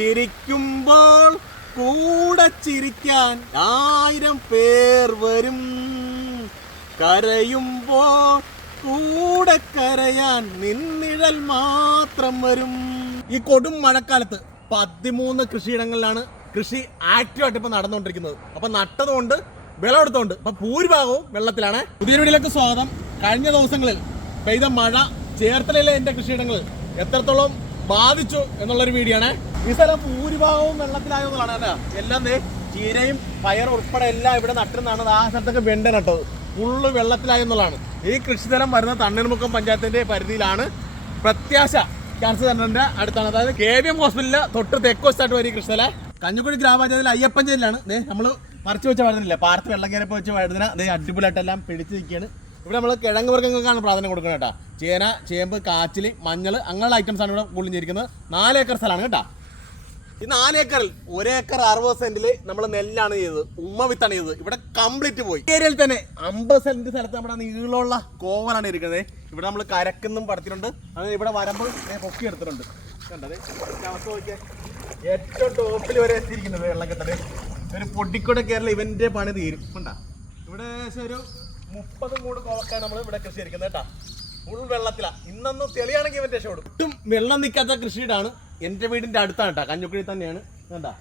ചിരിക്കുമ്പോൾ കൂടെ ചിരിക്കാൻ ആയിരം പേർ വരും. കരയുമ്പോൾ കൂടെ കരയാൻ നിന്നിഴൽ മാത്രം വരും. ഈ കൊടും മഴക്കാലത്ത് പതിമൂന്ന് കൃഷിയിടങ്ങളിലാണ് കൃഷി ആക്റ്റീവായിട്ട് ഇപ്പൊ നടന്നുകൊണ്ടിരിക്കുന്നത്. അപ്പൊ നട്ടതുകൊണ്ട് വിളവെടുത്തോണ്ട് അപ്പൊ ഭൂരിഭാഗവും വെള്ളത്തിലാണ്. പുതിയ വീടിലേക്ക് സ്വാഗതം. കഴിഞ്ഞ ദിവസങ്ങളിൽ പെയ്ത മഴ ചേർത്തലയിലെ എന്റെ കൃഷിയിടങ്ങൾ എത്രത്തോളം ബാധിച്ചു എന്നുള്ളൊരു വീഡിയോ ആണ്. ഈ സ്ഥലം ഭൂരിഭാഗവും വെള്ളത്തിലായെന്നുള്ളതാണ് കേട്ടോ എല്ലാം ദേ ചീരയും പയർ ഉൾപ്പെടെ എല്ലാം ഇവിടെ നട്ടുന്നതാണ് ആ സ്ഥലത്തൊക്കെ വെണ്ട നട്ടത് ഫുള്ള് വെള്ളത്തിലായെന്നുള്ളതാണ് ഈ കൃഷിസ്ഥലം വരുന്ന തണ്ണീർമുക്കം പഞ്ചായത്തിന്റെ പരിധിയിലാണ്. പ്രത്യാശ ക്യാൻസർ സെന്ററിന്റെ അടുത്താണ്. അതായത് കെ വി എം ഹോസ്പിറ്റലിലെ തൊട്ട് തെക്കോസ്റ്റായിട്ട് വരും കൃഷിസ്ഥല. കഞ്ഞിക്കുഴി ഗ്രാമപഞ്ചായത്തിൽ അയ്യപ്പൻ ജയിലാണ് ദേ നമ്മൾ പറിച്ചു വെച്ച വഴുതനില്ല? പാർത്ത് വെള്ളം കയറിപ്പോൾ വെച്ച് വഴുതന ദേ അടിപൊളിയായിട്ടെല്ലാം പിടിച്ച് നിൽക്കുകയാണ്. ഇവിടെ നമ്മൾ കിഴങ്ങ് വർഗങ്ങൾക്കാണ് പ്രാധാന്യം കൊടുക്കുന്നത് കേട്ടോ. ചേന ചേമ്പ് കാച്ചിൽ മഞ്ഞൾ അങ്ങനെയുള്ള ഐറ്റംസ് ആണ് ഇവിടെ പൊളിഞ്ഞിരിക്കുന്നത് നാല് ഏക്കർ സ്ഥലമാണ് കേട്ടോ. ഈ നാലേക്കറിൽ ഒരേക്കർ അറുപത് സെന്റിൽ നമ്മൾ നെല്ലാണ് ചെയ്തത് ഉമ്മ വിത്താണ് ചെയ്തത്. ഇവിടെ കംപ്ലീറ്റ് പോയി. ഏരിയയിൽ തന്നെ അമ്പത് സെന്റ് സ്ഥലത്ത് നമ്മുടെ നീളമുള്ള കോവലാണ് ഇരിക്കുന്നത്. ഇവിടെ നമ്മൾ കരക്കുന്നും പടത്തിട്ടുണ്ട് അങ്ങനെ ഇവിടെ വരമ്പ് പൊക്കി എടുത്തിട്ടുണ്ട്. ഏറ്റവും ടോപ്പിൽ വരെ എത്തിയിരിക്കുന്നത് വെള്ളക്കെട്ടത് ഒരു പൊട്ടിക്കൂടെ കയറില്ല ഇവന്റെ പണി തീരും. കണ്ടാ? ഇവിടെ ഒരു മുപ്പത് മൂട് കോവക്കാണ് നമ്മൾ ഇവിടെ കൃഷി ഇരിക്കുന്നത് കേട്ടാ. ഫുൾ വെള്ളത്തിലാ. ഇന്നൊന്നും തെളിയാണെങ്കിൽ ഇവന്റെ രക്ഷപ്പെടും. ഒട്ടും വെള്ളം നിൽക്കാത്ത കൃഷിയിടാണ് എന്റെ വീടിന്റെ അടുത്താണ് കേട്ടോ കഞ്ഞുക്കുഴി തന്നെയാണ്. കേട്ടാ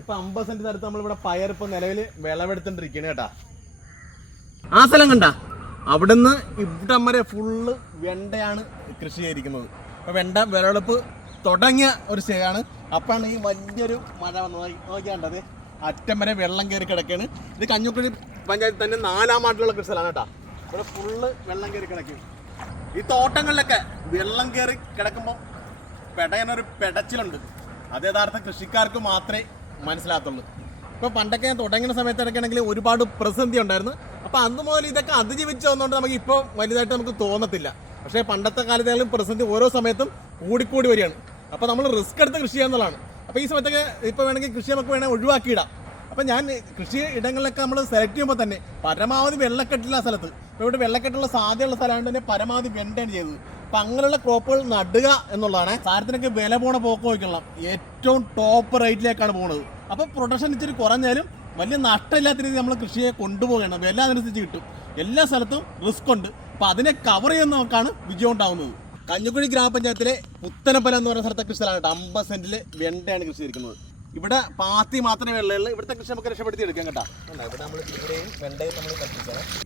ഇപ്പൊ അമ്പത് സെന്റ് അടുത്ത് നമ്മളിവിടെ പയർ ഇപ്പൊ നിലവിൽ വിളവെടുത്തോണ്ടിരിക്കണേ കേട്ടാ. ആ സ്ഥലം കണ്ട? അവിടുന്ന് ഇവിടം വരെ ഫുള്ള് വെണ്ടയാണ് കൃഷി ചെയ്തിരിക്കുന്നത്. അപ്പൊ വെണ്ട വിളവെടുപ്പ് തുടങ്ങിയ ഒരു സ്റ്റേയാണ് അപ്പാണ് ഈ വലിയൊരു മഴ വന്നത്. നോക്കിയാണ്ടത് അറ്റം വരെ വെള്ളം കയറി കിടക്കാണ് ഇത് കഞ്ഞുക്കുഴി പഞ്ചായത്തിൽ തന്നെ നാലാം വാർഡിലുള്ള കൃഷി സ്ഥലമാണ് കേട്ടോ. ഇവിടെ ഫുള്ള് വെള്ളം കയറി കിടക്കും. ഈ തോട്ടങ്ങളിലൊക്കെ വെള്ളം കയറി കിടക്കുമ്പോൾ പെടയനൊരു പെടച്ചിലുണ്ട്. അത് യഥാർത്ഥ കൃഷിക്കാർക്ക് മാത്രമേ മനസ്സിലാത്തുള്ളൂ ഇപ്പോൾ പണ്ടൊക്കെ ഞാൻ തുടങ്ങുന്ന സമയത്ത് ഇടയ്ക്കാണെങ്കിൽ ഒരുപാട് പ്രതിസന്ധി ഉണ്ടായിരുന്നു. അപ്പോൾ അന്ന് മുതൽ ഇതൊക്കെ അതിജീവിച്ച് വന്നുകൊണ്ട് നമുക്ക് ഇപ്പോൾ വലുതായിട്ട് നമുക്ക് തോന്നത്തില്ല. പക്ഷേ പണ്ടത്തെ കാലത്തായാലും പ്രതിസന്ധി ഓരോ സമയത്തും കൂടിക്കൂടി വരികയാണ്. അപ്പോൾ നമ്മൾ റിസ്ക് എടുത്ത് കൃഷി ചെയ്യാന്നുള്ളതാണ് അപ്പോൾ ഈ സമയത്തൊക്കെ ഇപ്പോൾ വേണമെങ്കിൽ കൃഷി നമുക്ക് വേണമെങ്കിൽ ഒഴിവാക്കിയിടാം. അപ്പം ഞാൻ കൃഷി ഇടങ്ങളിലൊക്കെ നമ്മൾ സെലക്ട് ചെയ്യുമ്പോൾ തന്നെ പരമാവധി വെള്ളക്കെട്ടില്ല സ്ഥലത്ത്. ഇപ്പോൾ ഇവിടെ വെള്ളക്കെട്ടുള്ള സാധ്യതയുള്ള സ്ഥലമാണ് തന്നെ പരമാവധി വെണ്ടാണ് ചെയ്തത്. അപ്പം അങ്ങനെയുള്ള ക്രോപ്പുകൾ നടുക എന്നുള്ളതാണ്. സാരത്തിനൊക്കെ വില പോണ പോക്ക് നോക്കണം ഏറ്റവും ടോപ്പ് റേറ്റിലേക്കാണ് പോകുന്നത് അപ്പോൾ പ്രൊഡക്ഷൻ ഇച്ചിരി കുറഞ്ഞാലും വലിയ നഷ്ടമില്ലാത്ത രീതിയിൽ നമ്മൾ കൃഷിയെ കൊണ്ടുപോകണം വില അതിനനുസരിച്ച് കിട്ടും. എല്ലാ സ്ഥലത്തും റിസ്ക് ഉണ്ട്. അപ്പോൾ അതിനെ കവർ ചെയ്യുന്ന നമുക്കാണ് വിജയം ഉണ്ടാവുന്നത്. കഞ്ഞിക്കുഴി ഗ്രാമപഞ്ചായത്തിലെ പുത്തനപ്പല എന്ന് പറയുന്ന സ്ഥലത്തെ കൃഷി സ്ഥലമാണ് അമ്പത് സെന്റിൽ വെണ്ടയാണ് കൃഷി ചെയ്തിരിക്കുന്നത്. ഇവിടെ പാത്തി മാത്രമേ വെള്ളമുള്ളൂ ഇവിടുത്തെ കൃഷി നമുക്ക് രക്ഷപ്പെടുത്തി എടുക്കാം കേട്ടോ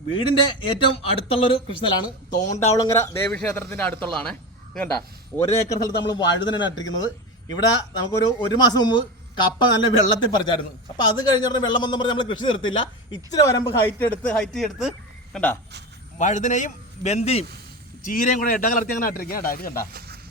വീടിന്റെ ഏറ്റവും അടുത്തുള്ളൊരു കൃഷി സ്ഥലമാണ് തോണ്ടാവളങ്കര ദേവീക്ഷേത്രത്തിന്റെ അടുത്തുള്ളതാണ്. കണ്ട ഒരു ഏക്കർ സ്ഥലത്ത് നമ്മൾ വഴുതനാണ് നട്ടിരിക്കുന്നത്. ഇവിടെ നമുക്കൊരു ഒരു മാസം മുമ്പ് കപ്പ നല്ല വെള്ളത്തിൽ പറിച്ചായിരുന്നു. അപ്പോൾ അത് കഴിഞ്ഞ ഉടനെ വെള്ളം വന്നു പറഞ്ഞ് നമ്മൾ കൃഷി നിർത്തില്ല ഇച്ചിരി വരമ്പ് ഹൈറ്റ് എടുത്ത് ഹൈറ്റ് എടുത്ത് കണ്ട വഴുതനയും ബന്ദിയും ചീരയും കൂടെ ഇടകലർത്തി അങ്ങനെ നട്ടിരിക്കുക കേട്ടോ ഇത് കണ്ട.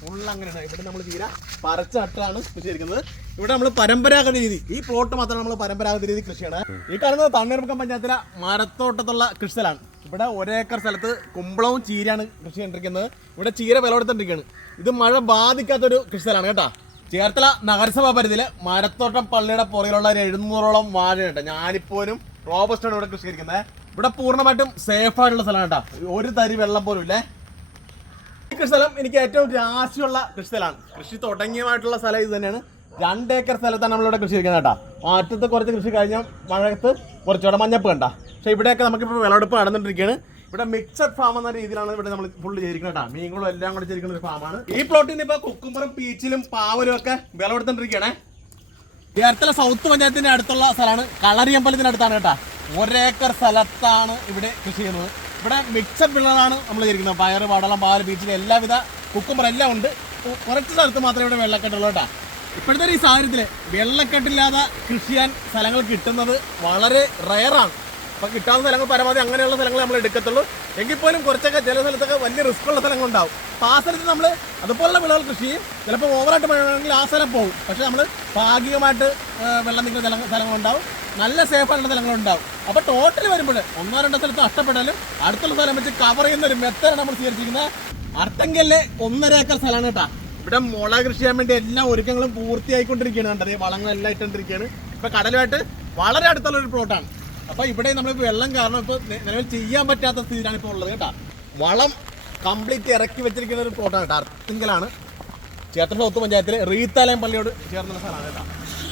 ഫുള്ള് അങ്ങനെയാണ് ഇവിടെ നമ്മൾ തീര പറച്ചാണ് കൃഷി ചെയ്തിരിക്കുന്നത് ഇവിടെ നമ്മൾ പരമ്പരാഗത രീതി ഈ പ്ലോട്ട് മാത്രമാണ് നമ്മൾ പരമ്പരാഗത രീതി കൃഷിയാണ്. ഈ കാണുന്നത് തണ്ണീർമുക്കം പഞ്ചായത്തിലെ മരത്തോട്ടത്തുള്ള കൃഷി സ്ഥലമാണ് ഇവിടെ ഒരേക്കർ സ്ഥലത്ത് കുമ്പളവും ചീരയാണ് കൃഷി ചെയ്തിരിക്കുന്നത്. ഇവിടെ ചീര വിളവെടുത്തോണ്ടിരിക്കുകയാണ് ഇത് മഴ ബാധിക്കാത്തൊരു കൃഷി സ്ഥലമാണ് കേട്ടോ. ചേർത്തല നഗരസഭാ പരിധിയിൽ മരത്തോട്ടം പള്ളിയുടെ പുറകിലുള്ള ഒരു എഴുന്നൂറോളം വാഴയുണ്ട്. ഞാനിപ്പോലും റോബസ്റ്റാണ് ഇവിടെ കൃഷി ചെയ്തിരിക്കുന്നത്. ഇവിടെ പൂർണമായിട്ടും സേഫ് ആയിട്ടുള്ള സ്ഥലമാണ് കേട്ടോ. ഒരു തരി വെള്ളം പോലും ഇല്ലേ? ഈ സ്ഥലം എനിക്ക് ഏറ്റവും രാശിയുള്ള കൃഷിസ്ഥലമാണ് കൃഷി തുടങ്ങിയമായിട്ടുള്ള സ്ഥലം ഇത് തന്നെയാണ്. രണ്ട് ഏക്കർ സ്ഥലത്താണ് നമ്മളിവിടെ കൃഷി ചെയ്യുന്നത് കേട്ടോ. മാറ്റത്ത് കുറച്ച് കൃഷി കഴിഞ്ഞാൽ മഴയത്ത് കുറച്ചുകൂടെ മഞ്ഞപ്പ് കണ്ട. പക്ഷേ ഇവിടെയൊക്കെ നമുക്കിപ്പോൾ വിളവെടുപ്പ് നടന്നുകൊണ്ടിരിക്കുകയാണ് ഇവിടെ മിക്സഡ് ഫാം എന്ന രീതിയിലാണ് ഇവിടെ നമ്മൾ ഫുള്ള് ചെയ്തിരിക്കുന്നത് കേട്ടോ. മീനുകളും എല്ലാം കൂടെ ചെയ്തിരിക്കുന്ന ഒരു ഫാമാണ് ഈ പ്ലോട്ടിൽ നിന്ന് ഇപ്പോൾ കുക്കുമ്പറും പീച്ചിലും പാവലും ഒക്കെ വിളവെടുത്തോണ്ടിരിക്കുകയാണേ ചേർത്തല സൗത്ത് പഞ്ചായത്തിന്റെ അടുത്തുള്ള സ്ഥലമാണ്. കളരിയമ്പലത്തിന്റെ അടുത്താണ് കേട്ടോ. ഒരേക്കർ സ്ഥലത്താണ് ഇവിടെ കൃഷി ചെയ്യുന്നത്. ഇവിടെ മിക്സഡ് വിളകളാണ് നമ്മൾ ചെയ്തിരിക്കുന്നത് പയർ പടളം പാൽ ബീച്ചിൽ എല്ലാവിധ കുക്കുമ്പർ എല്ലാം ഉണ്ട്. കുറച്ച് സ്ഥലത്ത് മാത്രമേ ഇവിടെ വെള്ളക്കെട്ടുള്ളൂ കേട്ടോ. ഇപ്പോഴത്തെ ഈ സാഹചര്യത്തിൽ വെള്ളക്കെട്ടില്ലാതെ കൃഷി ചെയ്യാൻ സ്ഥലങ്ങൾ കിട്ടുന്നത് വളരെ റയറാണ് അപ്പോൾ കിട്ടാവുന്ന സ്ഥലങ്ങൾ പരമാവധി അങ്ങനെയുള്ള സ്ഥലങ്ങൾ നമ്മൾ എടുക്കത്തുള്ളൂ. എങ്കിൽ പോലും കുറച്ചൊക്കെ ചില സ്ഥലത്തൊക്കെ വലിയ റിസ്ക് ഉള്ള സ്ഥലങ്ങളുണ്ടാവും അപ്പോൾ ആ സ്ഥലത്ത് നമ്മൾ അതുപോലുള്ള വിളകൾ കൃഷി ചെയ്യും. ചിലപ്പോൾ ഓവറായിട്ട് മഴയാണെങ്കിൽ ആ സ്ഥലം പോകും. പക്ഷേ നമ്മൾ ഭാഗികമായിട്ട് വെള്ളം നിൽക്കുന്ന സ്ഥലങ്ങൾ സ്ഥലങ്ങളുണ്ടാവും നല്ല സേഫ് ആയിട്ടുള്ള സ്ഥലങ്ങളുണ്ടാവും അപ്പോൾ ടോട്ടൽ വരുമ്പോൾ ഒന്നോ രണ്ടോ സ്ഥലത്ത് നഷ്ടപ്പെട്ടാലും അടുത്തുള്ള സ്ഥലം വെച്ച് കവർ ചെയ്യുന്ന ഒരു മെത്തേഡ് നമ്മൾ സ്വീകരിച്ചിരിക്കുന്നത്. അർത്തങ്കല്ലെ ഒന്നര ഏക്കർ സ്ഥലമാണ് കേട്ടോ. ഇവിടെ മുള കൃഷി ചെയ്യാൻ വേണ്ടി എല്ലാ ഒരുക്കങ്ങളും പൂർത്തിയായിക്കൊണ്ടിരിക്കുകയാണ് കണ്ടത്. വളങ്ങളെല്ലാം ഇട്ടുകൊണ്ടിരിക്കുകയാണ്. ഇപ്പൊ കടലുമായിട്ട് വളരെ അടുത്തുള്ള ഒരു പ്ലോട്ടാണ് അപ്പൊ ഇവിടെ നമ്മൾ വെള്ളം കാരണം ഇപ്പോൾ നിലവിൽ ചെയ്യാൻ പറ്റാത്ത സ്ഥിതിയിലാണ് ഇപ്പോൾ ഉള്ളത് കേട്ടോ. വളം കംപ്ലീറ്റ് ഇറക്കി വെച്ചിരിക്കുന്ന ഒരു പ്ലോട്ടാണ് കേട്ടോ. അർത്തിങ്കലാണ്. ചേർത്തല സൗത്ത് പഞ്ചായത്തിലെ റീത്താലയം പള്ളിയോട് ചേർന്നുള്ള സ്ഥലമാണ് കേട്ടോ.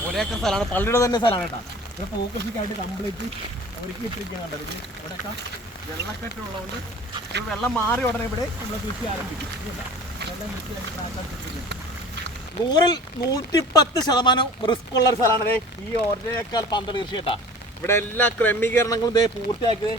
ഒരേക്കർ സ്ഥലമാണ്. പള്ളിയുടെ തന്നെ സ്ഥലമാണ് കേട്ടോ. ഇവിടെ പൂക്കൃഷിക്കായിട്ട് കംപ്ലീറ്റ് ഒരുക്കി ഇട്ടിരിക്കുകയാണ് കേട്ടോ ഇതിന് ഇവിടെയൊക്കെ വെള്ളക്കെട്ടുള്ളതുകൊണ്ട് വെള്ളം മാറി ഉടനെ ഇവിടെ നമ്മൾ കൃഷി ആരംഭിക്കും. നൂറിൽ നൂറ്റിപ്പത്ത് ശതമാനം റിസ്ക് ഉള്ള ഒരു സ്ഥലമാണ് ഈ ഒരേക്കാൽ പന്തൽ കൃഷി കേട്ടാ. ഇവിടെ എല്ലാ ക്രമീകരണങ്ങളും ദേ പൂർത്തിയാക്കിയത്.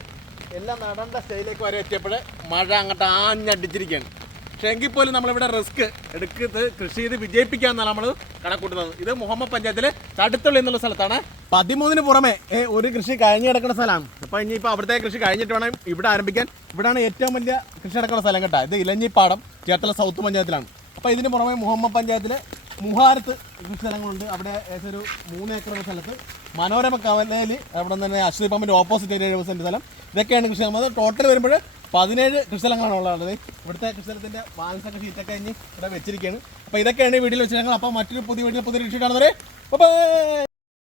എല്ലാം നടണ്ട സ്റ്റൈലേക്ക് വരെ എത്തിയപ്പോൾ മഴ അങ്ങോട്ട് ആഞ്ഞടിച്ചിരിക്കുകയാണ്. പക്ഷേ എങ്കിൽ പോലും നമ്മളിവിടെ റിസ്ക് എടുക്കുന്നത് കൃഷി ചെയ്ത് വിജയിപ്പിക്കാന്നാണ് നമ്മൾ കണക്കൂട്ടുന്നത്. ഇത് മുഹമ്മദ് പഞ്ചായത്തിലെ തടുത്തുള്ളി എന്നുള്ള സ്ഥലത്താണ്. പതിമൂന്നിന് പുറമെ ഒരു കൃഷി കഴിഞ്ഞു കിടക്കുന്ന സ്ഥലമാണ്. അപ്പോൾ ഇനിയിപ്പോൾ അവിടുത്തെ കൃഷി കഴിഞ്ഞിട്ട് വേണം ഇവിടെ ആരംഭിക്കാൻ. ഇവിടെയാണ് ഏറ്റവും വലിയ കൃഷി നടക്കുന്ന സ്ഥലം കേട്ടോ. ഇത് ഇലഞ്ഞിപ്പാടം ചേർത്തല സൗത്ത് പഞ്ചായത്തിലാണ്. അപ്പോൾ ഇതിന് പുറമെ മുഹമ്മദ് പഞ്ചായത്തിലെ മുഹാരത്ത് സ്ഥലങ്ങളുണ്ട്. അവിടെ ഏകദേശം ഒരു മൂന്ന് ഏക്കർ സ്ഥലത്ത്. മനോരമ കവലയിൽ അവിടെ തന്നെ അശ്വതി പമ്പിന്റെ ഓപ്പോസിറ്റ് ഏരിയ സെന്റ് സ്ഥലം. ഇതൊക്കെയാണ് കൃഷി നമ്മൾ ടോട്ടൽ വരുമ്പോൾ പതിനേഴ് കൃഷിസ്ഥലങ്ങളാണ് ഉള്ളത് ഇവിടുത്തെ കൃഷിസ്ഥലത്തിന്റെ സ്ഥലത്തിന്റെ ബാലൻസൊക്കെ ഷീറ്റൊക്കെ കഴിഞ്ഞ് ഇവിടെ വെച്ചിരിക്കുകയാണ്. അപ്പോൾ ഇതൊക്കെയാണ് ഈ വീഡിയോയിൽ വെച്ചിരിക്കുന്നത് അപ്പോൾ മറ്റൊരു പുതിയ വീട്ടിൽ പുതിയ കൃഷി കാണുന്നവരെ. ബൈ